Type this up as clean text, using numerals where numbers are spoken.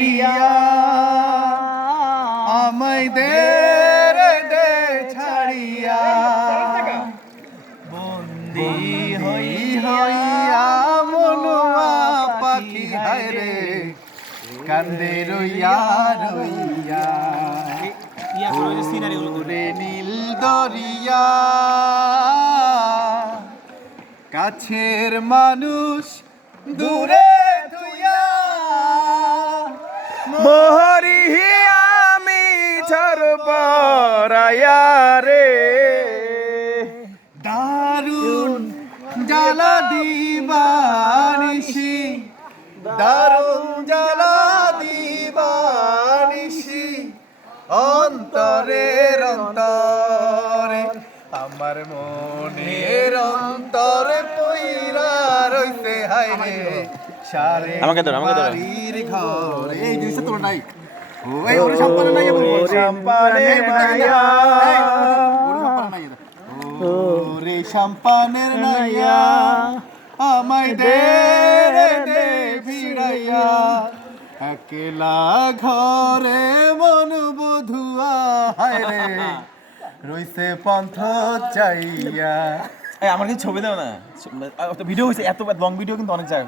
ইয়া আমায় দে ছাড়িয়া বন্দি হইয়া মনুয়া পাখি হায় রে কান্দে রইয়া রে নীল দরিয়া কাছের মানুষ দূরে ধুইয়া মোহরি আমি ঝর পরায়া রে দারুণ জ্বালা দিবানিসি দারুণ জ্বালা দিবানিসি অন্তরের অন্তরে আমার মনের অন্তরে পইরা রইতে হায় রে সারে আমাকে ধর বাড়ির ঘর এই জিনিসটা তোর নাই ওই ওরে সম্পাদন নাই বলবো সম্পানের নাইয়া ওরে সম্পানের নাইয়া আমায় দে ভিড়াইয়া একলা ঘরে মন বধুয়া হায় রে রইছে পন্থ চাইয়া আমার কিছু ছবি দাও না ভিডিও হয়েছে এত লং ভিডিও কিন্তু অনেক জায়গায়